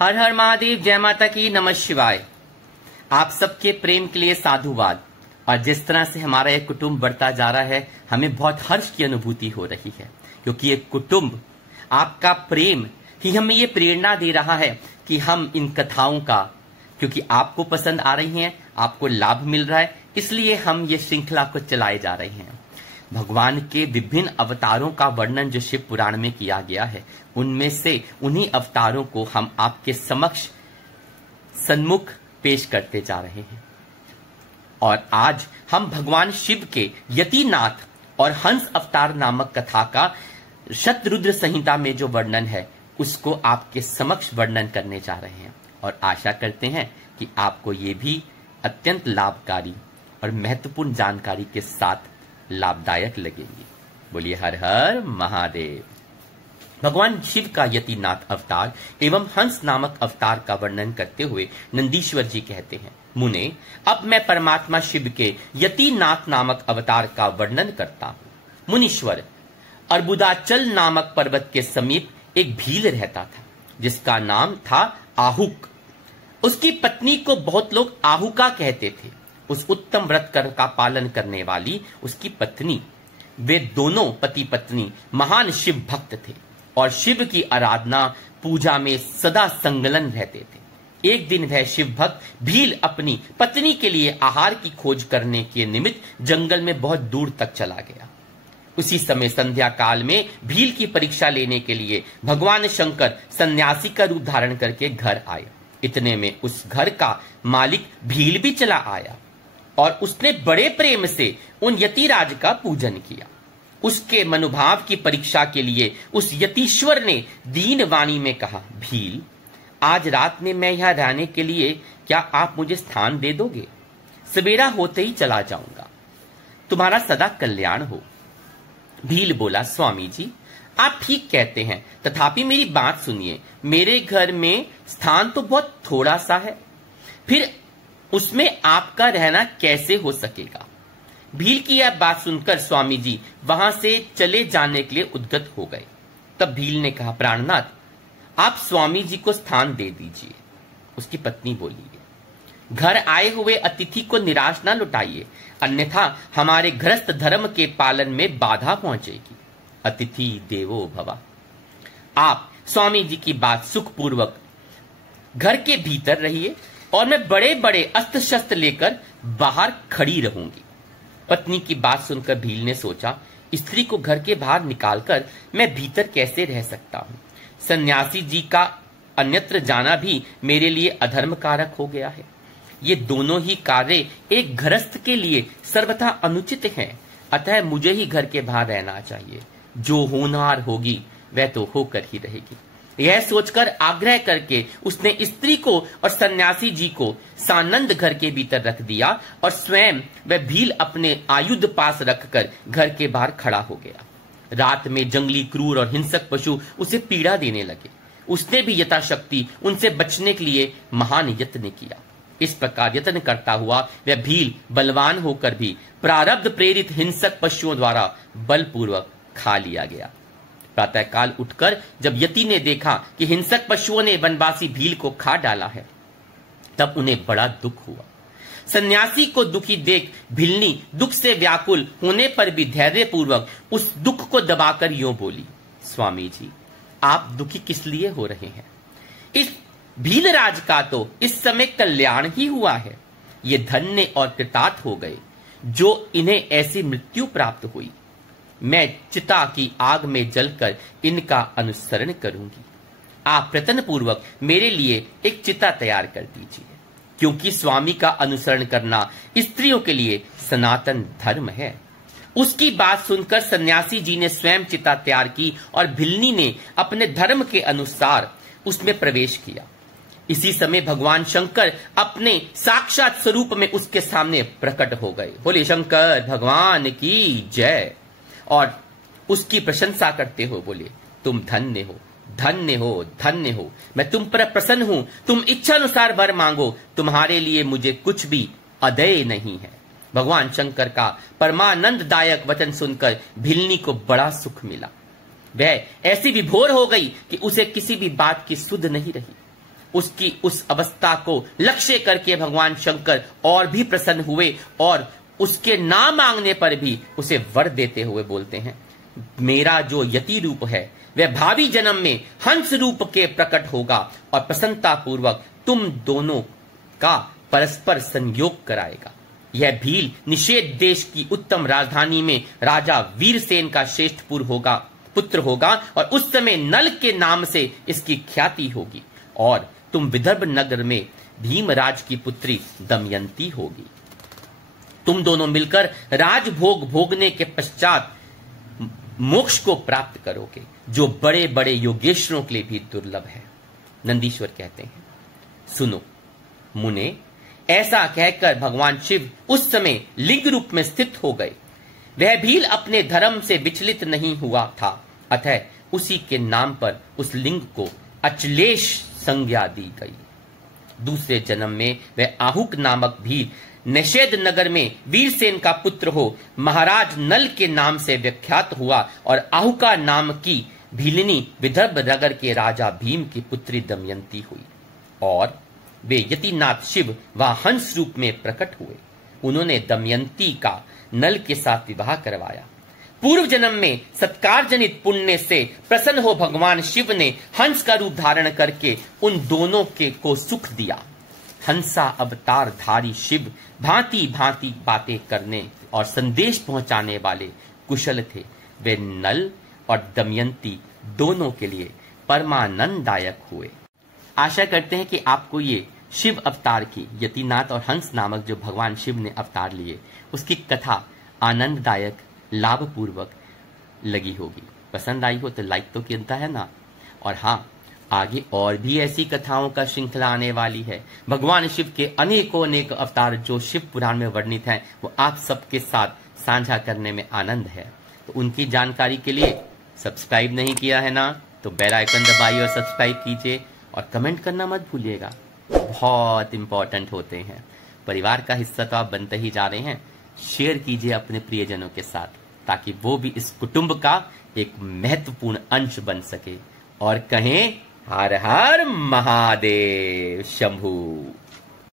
हर हर महादेव, जय माता की, नमः शिवाय। आप सबके प्रेम के लिए साधुवाद। और जिस तरह से हमारा एक कुटुंब बढ़ता जा रहा है, हमें बहुत हर्ष की अनुभूति हो रही है, क्योंकि ये कुटुंब, आपका प्रेम ही हमें ये प्रेरणा दे रहा है कि हम इन कथाओं का, क्योंकि आपको पसंद आ रही हैं, आपको लाभ मिल रहा है, इसलिए हम ये श्रृंखला को चलाए जा रहे हैं। भगवान के विभिन्न अवतारों का वर्णन जो शिव पुराण में किया गया है, उनमें से उन्हीं अवतारों को हम आपके समक्ष सन्मुख पेश करते जा रहे हैं। और आज हम भगवान शिव के यतिनाथ और हंस अवतार नामक कथा का शतरुद्र संहिता में जो वर्णन है, उसको आपके समक्ष वर्णन करने जा रहे हैं। और आशा करते हैं कि आपको ये भी अत्यंत लाभकारी और महत्वपूर्ण जानकारी के साथ लाभदायक लगेंगी। बोलिए हर हर महादेव। भगवान शिव का यतिनाथ अवतार एवं हंस नामक अवतार का वर्णन करते हुए नंदीश्वर जी कहते हैं, मुने, अब मैं परमात्मा शिव के यतिनाथ नामक अवतार का वर्णन करता हूं। मुनीश्वर, अर्बुदाचल नामक पर्वत के समीप एक भील रहता था, जिसका नाम था आहुक। उसकी पत्नी को बहुत लोग आहुका कहते थे। उस उत्तम व्रत का पालन करने वाली उसकी पत्नी, वे दोनों पति पत्नी महान शिव भक्त थे और शिव की आराधना पूजा में सदा संलग्न रहते थे। एक दिन वह शिव भक्त भील अपनी पत्नी के लिए आहार की खोज करने के निमित्त जंगल में बहुत दूर तक चला गया। उसी समय संध्या काल में भील की परीक्षा लेने के लिए भगवान शंकर सन्यासी का रूप धारण करके घर आए। इतने में उस घर का मालिक भील भी चला आया और उसने बड़े प्रेम से उन यतिराज का पूजन किया। उसके मनोभाव की परीक्षा के लिए उस यतीश्वर ने दीन वाणी में कहा, भील, आज रात में मैं यहां रहने के लिए क्या आप मुझे स्थान दे दोगे? सवेरा होते ही चला जाऊंगा, तुम्हारा सदा कल्याण हो। भील बोला, स्वामी जी, आप ठीक कहते हैं, तथापि मेरी बात सुनिए। मेरे घर में स्थान तो बहुत थोड़ा सा है, फिर उसमें आपका रहना कैसे हो सकेगा? भील की यह बात सुनकर स्वामी जी वहां से चले जाने के लिए उद्गत हो गए। तब भील ने कहा, प्राणनाथ, आप स्वामी जी को स्थान दे दीजिए। उसकी पत्नी बोली, घर आए हुए अतिथि को निराश ना लुटाइए, अन्यथा हमारे गृहस्थ धर्म के पालन में बाधा पहुंचेगी। अतिथि देवो भव। आप स्वामी जी की बात सुखपूर्वक घर के भीतर रहिए और मैं बड़े बड़े अस्त्र शस्त्र लेकर बाहर खड़ी रहूंगी। पत्नी की बात सुनकर भील ने सोचा, स्त्री को घर के बाहर निकालकर मैं भीतर कैसे रह सकता हूं? सन्यासी जी का अन्यत्र जाना भी मेरे लिए अधर्म कारक हो गया है। ये दोनों ही कार्य एक गृहस्थ के लिए सर्वथा अनुचित हैं, अतः मुझे ही घर के बाहर रहना चाहिए। जो होनहार होगी वह तो होकर ही रहेगी। यह सोचकर आग्रह करके उसने स्त्री को और सन्यासी जी को सानंद घर के भीतर रख दिया और स्वयं वह भील अपने आयुध पास रखकर घर के बाहर खड़ा हो गया। रात में जंगली क्रूर और हिंसक पशु उसे पीड़ा देने लगे। उसने भी यथाशक्ति उनसे बचने के लिए महान यत्न किया। इस प्रकार यत्न करता हुआ वह भील बलवान होकर भी प्रारब्ध प्रेरित हिंसक पशुओं द्वारा बलपूर्वक खा लिया गया। प्रातःकाल उठकर जब यति ने देखा कि हिंसक पशुओं ने वनवासी भील को खा डाला है, तब उन्हें बड़ा दुख हुआ। सन्यासी को दुखी देख भीलनी दुख से व्याकुल होने पर भी धैर्यपूर्वक उस दुख को दबाकर यूं बोली, स्वामी जी, आप दुखी किस लिए हो रहे हैं? इस भीलराज का तो इस समय कल्याण ही हुआ है। ये धन्य और कृतार्थ हो गए जो इन्हें ऐसी मृत्यु प्राप्त हुई। मैं चिता की आग में जलकर इनका अनुसरण करूंगी। आप प्रयत्न पूर्वक मेरे लिए एक चिता तैयार कर दीजिए, क्योंकि स्वामी का अनुसरण करना स्त्रियों के लिए सनातन धर्म है। उसकी बात सुनकर सन्यासी जी ने स्वयं चिता तैयार की और भिलनी ने अपने धर्म के अनुसार उसमें प्रवेश किया। इसी समय भगवान शंकर अपने साक्षात स्वरूप में उसके सामने प्रकट हो गए। बोले शंकर भगवान की जय। और उसकी प्रशंसा करते हो बोले, तुम धन्य हो, धन्य हो, धन्य हो। मैं तुम पर प्रसन्न हूं। तुम इच्छा अनुसार वर मांगो, तुम्हारे लिए मुझे कुछ भी अदेय नहीं है। भगवान शंकर का परमानंददायक वचन सुनकर भिलनी को बड़ा सुख मिला। वह ऐसी विभोर हो गई कि उसे किसी भी बात की सुध नहीं रही। उसकी उस अवस्था को लक्ष्य करके भगवान शंकर और भी प्रसन्न हुए और उसके ना मांगने पर भी उसे वर देते हुए बोलते हैं, मेरा जो यति रूप है वह भावी जन्म में हंस रूप के प्रकट होगा और प्रसन्नता पूर्वक तुम दोनों का परस्पर संयोग कराएगा। यह भील निषेध देश की उत्तम राजधानी में राजा वीरसेन का श्रेष्ठ पुत्र होगा और उस समय नल के नाम से इसकी ख्याति होगी और तुम विदर्भ नगर में भीमराज की पुत्री दमयंती होगी। तुम दोनों मिलकर राजभोग भोगने के पश्चात मोक्ष को प्राप्त करोगे, जो बड़े बड़े योगेश्वरों के लिए भी दुर्लभ है। नंदीश्वर कहते हैं, सुनो मुने, ऐसा कहकर भगवान शिव उस समय लिंग रूप में स्थित हो गए। वह भील अपने धर्म से विचलित नहीं हुआ था, अतः उसी के नाम पर उस लिंग को अचलेश संज्ञा दी गई। दूसरे जन्म में वह आहुक नामक भील निषेध नगर में वीरसेन का पुत्र हो महाराज नल के नाम से विख्यात हुआ और आहुका नाम की भीलिनी विदर्भ नगर के राजा भीम की पुत्री दमयंती हुई और वे यतिनाथ शिव व हंस रूप में प्रकट हुए। उन्होंने दमयंती का नल के साथ विवाह करवाया। पूर्व जन्म में सत्कार जनित पुण्य से प्रसन्न हो भगवान शिव ने हंस का रूप धारण करके उन दोनों को सुख दिया। हंसा अवतार धारी शिव भांति भांति बातें करने और संदेश पहुंचाने वाले कुशल थे। वे नल और दमयंती दोनों के लिए परमानंददायक हुए। आशा करते हैं कि आपको ये शिव अवतार की यतिनाथ और हंस नामक जो भगवान शिव ने अवतार लिए उसकी कथा आनंददायक लाभपूर्वक लगी होगी। पसंद आई हो तो लाइक तो करता है ना। और हाँ, आगे और भी ऐसी कथाओं का श्रृंखला आने वाली है। भगवान शिव के अनेकों अनेक अवतार जो शिव पुराण में वर्णित हैं वो आप सबके साथ साझा करने में आनंद है। तो उनकी जानकारी के लिए सब्सक्राइब नहीं किया है ना तो बेल आइकन दबाइए और सब्सक्राइब कीजिए और कमेंट करना मत भूलिएगा, बहुत इंपॉर्टेंट होते हैं। परिवार का हिस्सा तो आप बनते ही जा रहे हैं। शेयर कीजिए अपने प्रियजनों के साथ ताकि वो भी इस कुटुंब का एक महत्वपूर्ण अंश बन सके और कहें हर हर महादेव शंभू।